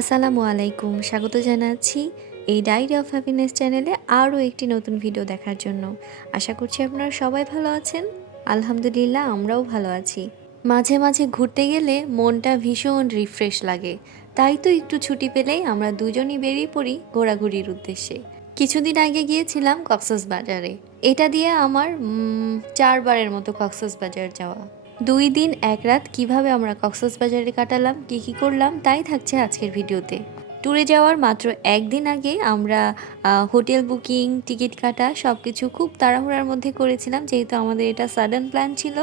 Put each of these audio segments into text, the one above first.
আসসালামু আলাইকুম, স্বাগত জানাচ্ছি এই ডায়েরি অফ হ্যাপিনেস চ্যানেলে আরও একটি নতুন ভিডিও দেখার জন্য। আশা করছি আপনারা সবাই ভালো আছেন। আলহামদুলিল্লাহ, আমরাও ভালো আছি। মাঝে মাঝে ঘুরতে গেলে মনটা ভীষণ রিফ্রেশ লাগে। তাই তো একটু ছুটি পেলেই আমরা দুজনই বেরিয়ে পড়ি ঘোরাঘুরির উদ্দেশ্যে। কিছুদিন আগে গিয়েছিলাম কক্সবাজারে। এটা দিয়ে আমার 4বারের মতো কক্সবাজার যাওয়া। 2 দিন 1 রাত কিভাবে আমরা কক্সবাজারে কাটালাম, কী করলাম, তাই থাকছে আজকের ভিডিওতে। ট্যুরে যাওয়ার মাত্র একদিন আগে আমরা হোটেল বুকিং, টিকিট কাটা সব কিছু খুব তাড়াহুড়ার মধ্যে করেছিলাম, যেহেতু আমাদের এটা সাডেন প্ল্যান ছিল।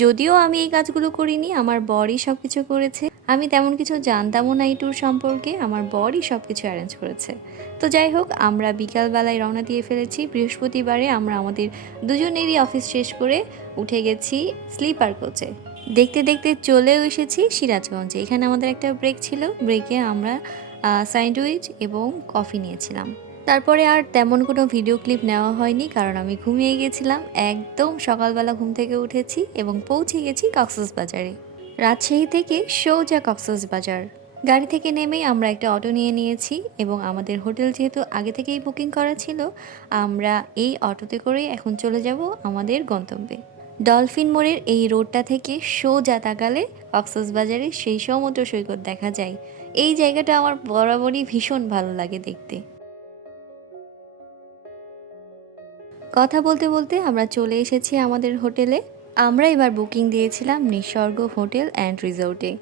যদিও আমি এই কাজগুলো করিনি, আমার বরই সব কিছু করেছে। আমি তেমন কিছু জানতামও না এই ট্যুর সম্পর্কে, আমার বরই সব কিছু অ্যারেঞ্জ করেছে। তো যাই হোক, আমরা বিকালবেলায় রওনা দিয়ে ফেলেছি। বৃহস্পতিবারে আমরা আমাদের দুজনেরই অফিস শেষ করে উঠে গেছি স্লিপার কোচে। দেখতে দেখতে চলেও এসেছি সিরাজগঞ্জে। এখানে আমাদের একটা ব্রেক ছিল, ব্রেকে আমরা স্যান্ডউইচ এবং কফি নিয়েছিলাম। তারপরে আর তেমন কোনো ভিডিও ক্লিপ নেওয়া হয়নি, কারণ আমি ঘুমিয়ে গেছিলাম। একদম সকালবেলা ঘুম থেকে উঠেছি এবং পৌঁছে গেছি কক্সবাজারে। রাজশাহী থেকে সোজা কক্সবাজার। গাড়ি থেকে নেমেই আমরা একটা অটো নিয়ে নিয়েছি এবং আমাদের হোটেল যেহেতু আগে থেকেই বুকিং করা ছিল, আমরা এই অটোতে করেই এখন চলে যাব আমাদের গন্তব্যে। ডলফিন মোড়ের এই রোডটা থেকে সোজা তাকালে কক্সবাজারের সেই সমুদ্র সৈকত দেখা যায়। এই জায়গাটা আমার বরাবরই ভীষণ ভালো লাগে দেখতে। কথা বলতে বলতে আমরা চলে এসেছি আমাদের হোটেলে। আমরা এবার বুকিং দিয়েছিলাম নিসর্গ হোটেল অ্যান্ড রিসোর্টে।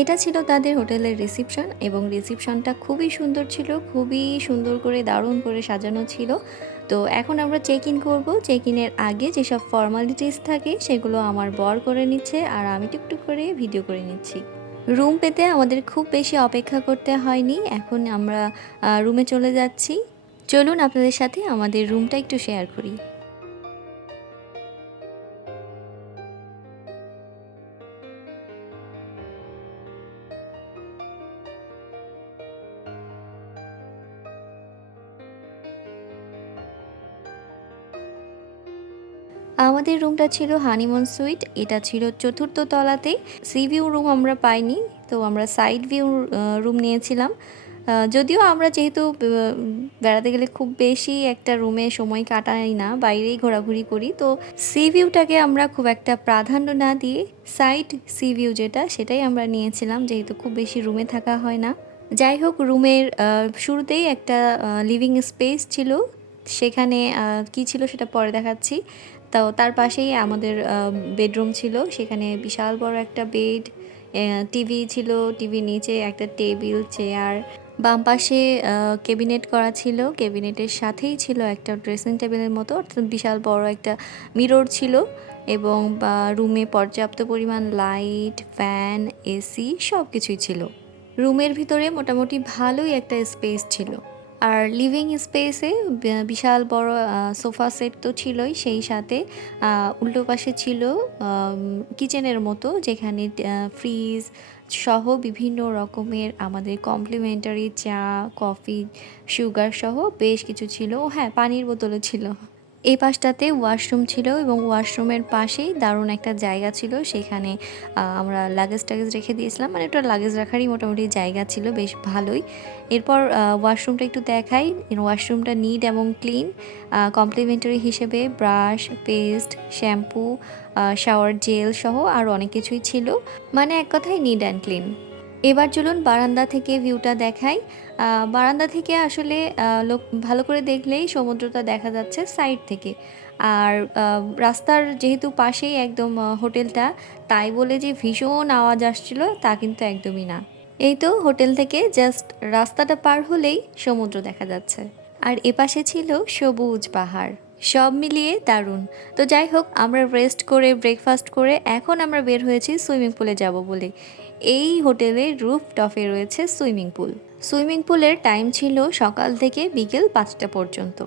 এটা ছিল তাদের হোটেলের রিসিপশন এবং রিসিপশনটা খুবই সুন্দর ছিল, খুবই সুন্দর করে দারুণ করে সাজানো ছিল। তো এখন আমরা চেক ইন করবো। চেক ইনের আগে যেসব ফর্মালিটিস থাকে সেগুলো আমার বর করে নিচ্ছে আর আমি টুকটুক করে ভিডিও করে নিচ্ছি। রুম পেতে আমাদের খুব বেশি অপেক্ষা করতে হয়নি। এখন আমরা রুমে চলে যাচ্ছি। চলুন আপনাদের সাথে আমাদের রুমটা একটু শেয়ার করি। আমাদের রুমটা ছিল হানিমুন সুইট। এটা ছিল 4র্থ তলাতে। সি ভিউ রুম আমরা পাইনি, তো আমরা সাইড ভিউ রুম নিয়েছিলাম। যদিও আমরা যেহেতু বেড়াতে গেলে খুব বেশি একটা রুমে সময় কাটাই না, বাইরেই ঘোরাঘুরি করি, তো সি ভিউটাকে আমরা খুব একটা প্রাধান্য না দিয়ে সাইড সি ভিউ যেটা সেটাই আমরা নিয়েছিলাম, যেহেতু খুব বেশি রুমে থাকা হয় না। যাই হোক, রুমের শুরুতেই একটা লিভিং স্পেস ছিল। সেখানে কি ছিল সেটা পরে দেখাচ্ছি। তো তার পাশেই আমাদের বেডরুম ছিল। সেখানে বিশাল বড় একটা বেড, টিভি ছিল, টিভির নিচে একটা টেবিল, চেয়ার, বাম পাশে ক্যাবিনেট করা ছিল। ক্যাবিনেটের সাথেই ছিল একটা ড্রেসিং টেবিলের মতো, অর্থাৎ বিশাল বড় একটা মিরর ছিল। এবং রুমে পর্যাপ্ত পরিমাণ লাইট, ফ্যান, এসি সব কিছুই ছিল। রুমের ভিতরে মোটামুটি ভালোই একটা স্পেস ছিল। আর লিভিং স্পেসে বিশাল বড় সোফা সেট তো ছিলই, সেই সাথে উল্টো পাশে ছিল কিচেনের মতো, যেখানে ফ্রিজ সহ বিভিন্ন রকমের আমাদের কমপ্লিমেন্টারি চা, কফি, সুগার সহ বেশ কিছু ছিল। হ্যাঁ, পানির বোতলও ছিল। এই পাশটাতে ওয়াশরুম ছিল এবং ওয়াশরুমের পাশেই দারুণ একটা জায়গা ছিল। সেখানে আমরা লাগেজ টাগেজ রেখে দিয়েছিলাম, মানে ওটা লাগেজ রাখারই মোটামুটি জায়গা ছিল, বেশ ভালোই। এরপর ওয়াশরুমটা একটু দেখাই। ওয়াশরুমটা নিট এবং ক্লিন। কমপ্লিমেন্টারি হিসেবে brush, paste, shampoo, shower gel সহ আরও অনেক কিছুই ছিল, মানে এক কথায় নিট অ্যান্ড ক্লিন। এবার চলুন বারান্দা থেকে ভিউটা দেখাই। বারান্দা থেকে আসলে লোক ভালো করে দেখলেই সমুদ্রটা দেখা যাচ্ছে সাইড থেকে। আর রাস্তার যেহেতু পাশেই একদম হোটেলটা, তাই বলে যে ভীষণ আওয়াজ আসছিল তা কিন্তু একদমই না। এই তো হোটেল থেকে জাস্ট রাস্তাটা পার হলেই সমুদ্র দেখা যাচ্ছে। আর এপাশে ছিল সবুজ পাহাড়। সব মিলিয়ে দারুণ। তো যাই হোক, আমরা রেস্ট করে ব্রেকফাস্ট করে এখন আমরা বের হয়েছি সুইমিং পুলে যাব বলে। এই হোটেলের রুফটপে রয়েছে সুইমিং পুল। সুইমিং পুলের টাইম ছিল সকাল থেকে বিকেল 5টা পর্যন্ত।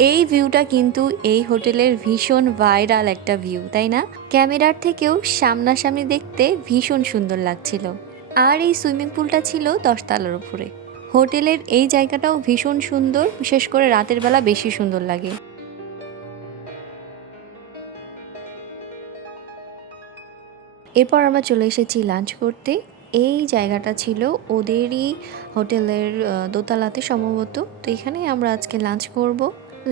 এই ভিউটা কিন্তু এই হোটেলের ভীষণ ভাইরাল একটা ভিউ, তাই না? ক্যামেরার থেকেও সামনাসামনি দেখতে ভীষণ সুন্দর লাগছিল। আর এই সুইমিং পুলটা ছিল 10 তলার উপরে। হোটেলের এই জায়গাটাও ভীষণ সুন্দর, বিশেষ করে রাতের বেলা বেশি সুন্দর লাগে। এরপর আমরা চলে এসেছি লাঞ্চ করতে। এই জায়গাটা ছিল ওদেরই হোটেলের দোতলাতে সম্ভবত। তো এখানেই আমরা আজকে লাঞ্চ করব।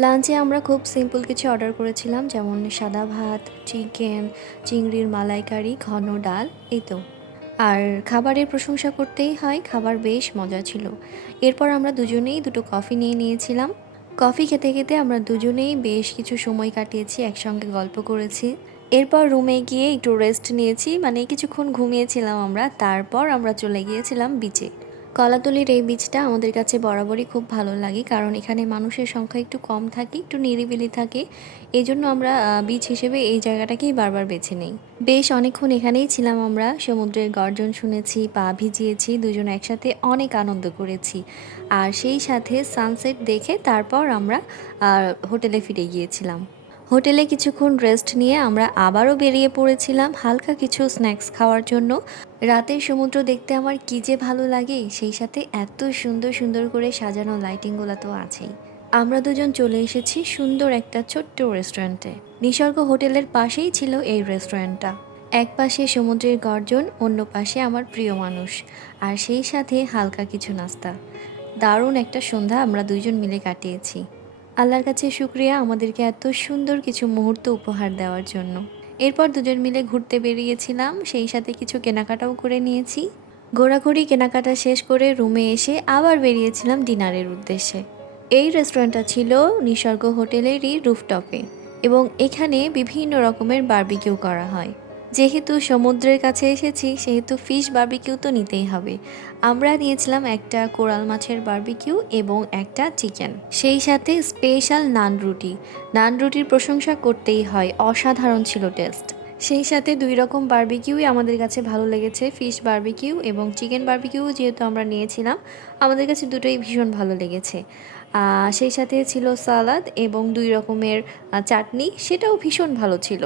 লাঞ্চে আমরা খুব সিম্পল কিছু অর্ডার করেছিলাম, যেমন সাদা ভাত, চিকেন, চিংড়ির মালাইকারি, ঘন ডাল, এই তো। আর খাবারের প্রশংসা করতেই হয়, খাবার বেশ মজা ছিল। এরপর আমরা দুজনেই দুটো কফি নিয়ে নিয়েছিলাম। কফি খেতে খেতে আমরা দুজনেই বেশ কিছু সময় কাটিয়েছি, একসঙ্গে গল্প করেছি। এরপর রুমে গিয়ে একটু রেস্ট নিয়েছি, মানে কিছুক্ষণ ঘুমিয়েছিলাম আমরা। তারপর আমরা চলে গিয়েছিলাম বিচে। কলাতলির এই বিচটা আমাদের কাছে বরাবরই খুব ভালো লাগে, কারণ এখানে মানুষের সংখ্যা একটু কম থাকে, একটু নিরিবিলি থাকে। এই জন্য আমরা বিচ হিসেবে এই জায়গাটাকেই বারবার বেছে নেই। বেশ অনেকক্ষণ এখানেই ছিলাম আমরা, সমুদ্রের গর্জন শুনেছি, পা ভিজিয়েছি, দুজন একসাথে অনেক আনন্দ করেছি। আর সেই সাথে সানসেট দেখে তারপর আমরা হোটেলে ফিরে গিয়েছিলাম। হোটেলে কিছুক্ষণ রেস্ট নিয়ে আমরা আবারও বেরিয়ে পড়েছিলাম হালকা কিছু স্ন্যাক্স খাওয়ার জন্য। রাতের সমুদ্র দেখতে আমার কী যে ভালো লাগে, সেই সাথে এত সুন্দর সুন্দর করে সাজানো লাইটিংগুলো তো আছেই। আমরা দুজন চলে এসেছি সুন্দর একটা ছোট্ট রেস্টুরেন্টে। নিসর্গ হোটেলের পাশেই ছিল এই রেস্টুরেন্টটা। এক পাশে সমুদ্রের গর্জন, অন্য পাশে আমার প্রিয় মানুষ, আর সেই সাথে হালকা কিছু নাস্তা। দারুণ একটা সন্ধ্যা আমরা দুইজন মিলে কাটিয়েছি। আল্লাহর কাছে শুক্রিয়া আমাদেরকে এত সুন্দর কিছু মুহূর্ত উপহার দেওয়ার জন্য। এরপর দুজন মিলে ঘুরতে বেরিয়েছিলাম, সেই সাথে কিছু কেনাকাটাও করে নিয়েছি। ঘোরাঘুরি কেনাকাটা শেষ করে রুমে এসে আবার বেরিয়েছিলাম ডিনারের উদ্দেশ্যে। এই রেস্টুরেন্টটা ছিল নিসর্গ হোটেলেরই রুফটপে, এবং এখানে বিভিন্ন রকমের বারবিকিউ করা হয়। যেহেতু সমুদ্রের কাছে এসেছি, সেহেতু ফিশ বারবিকিউ তো নিতেই হবে। আমরা নিয়েছিলাম একটা কোরাল মাছের বারবিকিউ এবং একটা চিকেন, সেই সাথে স্পেশাল নান রুটি। নান রুটির প্রশংসা করতেই হয়, অসাধারণ ছিল টেস্ট। সেই সাথে 2 রকম বারবিকিউই আমাদের কাছে ভালো লেগেছে, ফিশ বারবিকিউ এবং চিকেন বারবিকিউ যেহেতু আমরা নিয়েছিলাম, আমাদের কাছে দুটোই ভীষণ ভালো লেগেছে। সেই সাথে ছিল সালাদ এবং 2 রকমের চাটনি, সেটাও ভীষণ ভালো ছিল।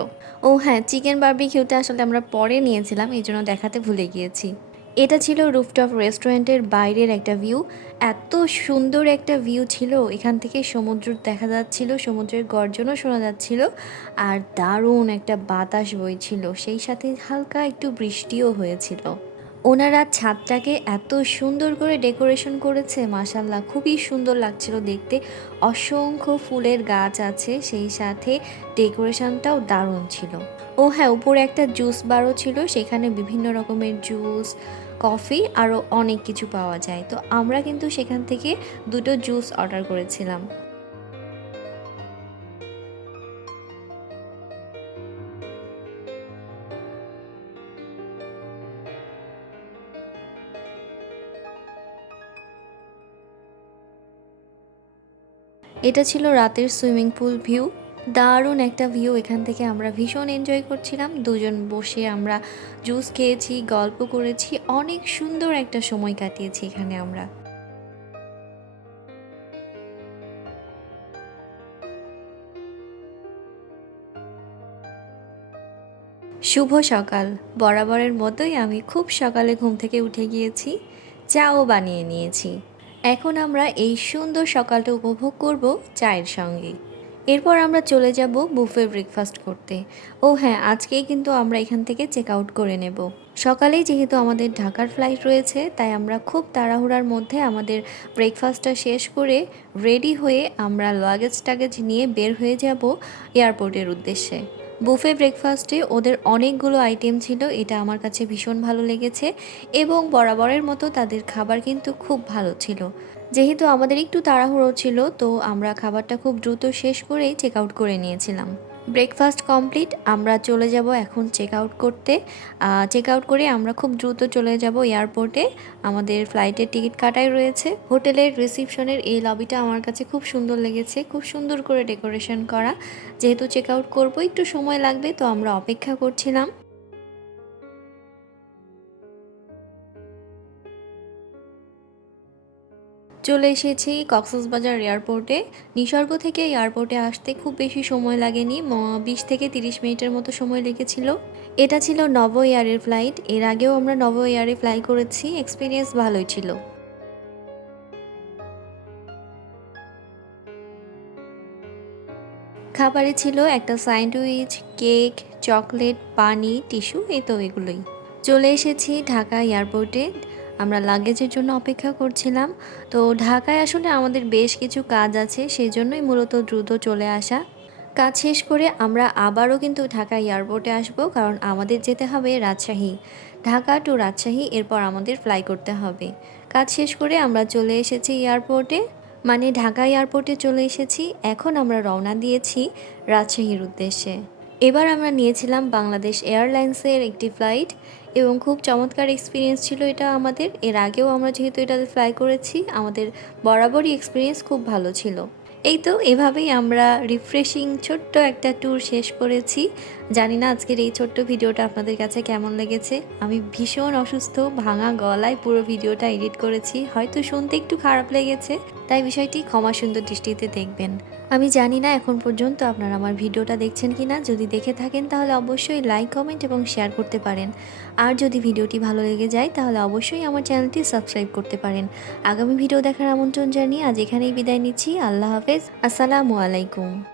ও হ্যাঁ, চিকেন বারবিকিউটা আসলে আমরা পরে নিয়েছিলাম, এই জন্য দেখাতে ভুলে গিয়েছি। এটা ছিল রুফটপ রেস্টুরেন্টের বাইরের একটা ভিউ। এত সুন্দর একটা ভিউ ছিল, এখান থেকে সমুদ্র দেখা যাচ্ছিল, সমুদ্রের গর্জনও শোনা যাচ্ছিল, আর দারুণ একটা বাতাস বইছিল, সেই সাথে হালকা একটু বৃষ্টিও হয়েছিল। ওনারা ছাদটাকে এত সুন্দর করে ডেকোরেশন করেছে, মাশাল্লাহ খুবই সুন্দর লাগছিল দেখতে। অসংখ্য ফুলের গাছ আছে, সেই সাথে ডেকোরেশনটাও দারুণ ছিল। ও হ্যাঁ, উপরে একটা জুস বারও ছিল, সেখানে বিভিন্ন রকমের জুস, কফি আরও অনেক কিছু পাওয়া যায়। তো আমরা কিন্তু সেখান থেকে দুটো জুস অর্ডার করেছিলাম। এটা ছিল রাতের সুইমিং পুল ভিউ। দারুণ একটা ভিউ, এখান থেকে আমরা ভীষণ এনজয় করছিলাম। দুজন বসে আমরা জুস খেয়েছি, গল্প করেছি, অনেক সুন্দর একটা সময় কাটিয়েছি এখানে আমরা। শুভ সকাল। বরাবরের মতোই আমি খুব সকালে ঘুম থেকে উঠে গিয়েছি, চাও বানিয়ে নিয়েছি। এখন আমরা এই সুন্দর সকালটা উপভোগ করব চায়ের সঙ্গে। এরপর আমরা চলে যাব বুফে ব্রেকফাস্ট করতে। ও হ্যাঁ, আজকেই কিন্তু আমরা এখান থেকে চেক আউট করে নেব। সকালেই যেহেতু আমাদের ঢাকার ফ্লাইট রয়েছে, তাই আমরা খুব তাড়াহুড়ার মধ্যে আমাদের ব্রেকফাস্টটা শেষ করে রেডি হয়ে আমরা লাগেজ টাগেজ নিয়ে বের হয়ে যাব এয়ারপোর্টের উদ্দেশ্যে। বুফে ব্রেকফাস্টে ওদের অনেকগুলো আইটেম ছিল, এটা আমার কাছে ভীষণ ভালো লেগেছে, এবং বরাবরের মতো তাদের খাবার কিন্তু খুব ভালো ছিল। যেহেতু আমাদের একটু তাড়াহুড়ো ছিল, তো আমরা খাবারটা খুব দ্রুত শেষ করেই চেক আউট করে নিয়েছিলাম। ব্রেকফাস্ট কমপ্লিট, আমরা চলে যাব এখন চেক আউট করতে। চেক আউট করে আমরা খুব দ্রুত চলে যাব এয়ারপোর্টে। আমাদের ফ্লাইটের টিকিট কাটাই রয়েছে। হোটেলের রিসিপশনের এই লবিটা আমার কাছে খুব সুন্দর লেগেছে, খুব সুন্দর করে ডেকোরেশন করা। যেহেতু চেক আউট করবো, একটু সময় লাগবে, তো আমরা অপেক্ষা করছিলাম। চলে এসেছি কক্সবাজার এয়ারপোর্টে। নিসর্গ থেকে এয়ারপোর্টে আসতে খুব বেশি সময় লাগেনি, 20 থেকে 30 মিনিটের মতো সময় লেগেছিল। এটা ছিল নভো এয়ারের ফ্লাইট। এর আগেও আমরা নভো এয়ারে ফ্লাই করেছি, এক্সপিরিয়েন্স ভালোই ছিল। খাবারে ছিল একটা স্যান্ডউইচ, কেক, চকলেট, পানি, টিস্যু, এই তো এগুলোই। চলে এসেছি ঢাকা এয়ারপোর্টে। আমরা লাগেজের জন্য অপেক্ষা করছিলাম। তো ঢাকায় আসলে আমাদের বেশ কিছু কাজ আছে, সেই জন্যই মূলত দ্রুত চলে আসা। কাজ শেষ করে আমরা আবারও কিন্তু ঢাকা এয়ারপোর্টে আসব, কারণ আমাদের যেতে হবে রাজশাহী। ঢাকা টু রাজশাহী, এরপর আমাদের ফ্লাই করতে হবে। কাজ শেষ করে আমরা চলে এসেছি এয়ারপোর্টে, মানে ঢাকা এয়ারপোর্টে চলে এসেছি। এখন আমরা রওনা দিয়েছি রাজশাহীর উদ্দেশ্যে। এবার আমরা নিয়েছিলাম বাংলাদেশ এয়ারলাইন্সের একটি ফ্লাইট এবং খুব চমৎকার এক্সপিরিয়েন্স ছিল এটা আমাদের। এর আগেও আমরা যেহেতু এটাতে ফ্লাই করেছি, আমাদের বরাবরই এক্সপিরিয়েন্স খুব ভালো ছিল। এই তো এভাবেই আমরা রিফ্রেশিং ছোট্ট একটা ট্যুর শেষ করেছি। জানি না আজকের এই ছোট্ট ভিডিওটা আপনাদের কাছে কেমন লেগেছে। আমি ভীষণ অসুস্থ, ভাঙা গলায় পুরো ভিডিওটা এডিট করেছি, হয়তো শুনতে একটু খারাপ লেগেছে, তাই বিষয়টি ক্ষমা সুন্দর দৃষ্টিতে দেখবেন। আমি জানি না এখন পর্যন্ত আপনারা আমার ভিডিওটা দেখছেন কিনা। যদি দেখে থাকেন তাহলে অবশ্যই লাইক, কমেন্ট এবং শেয়ার করতে পারেন। আর যদি ভিডিওটি ভালো লেগে যায় তাহলে অবশ্যই আমার চ্যানেলটি সাবস্ক্রাইব করতে পারেন। আগামী ভিডিও দেখার আমন্ত্রণ জানিয়ে আজ এখানেই বিদায় নিচ্ছি। আল্লাহ হাফেজ, আসসালামু আলাইকুম।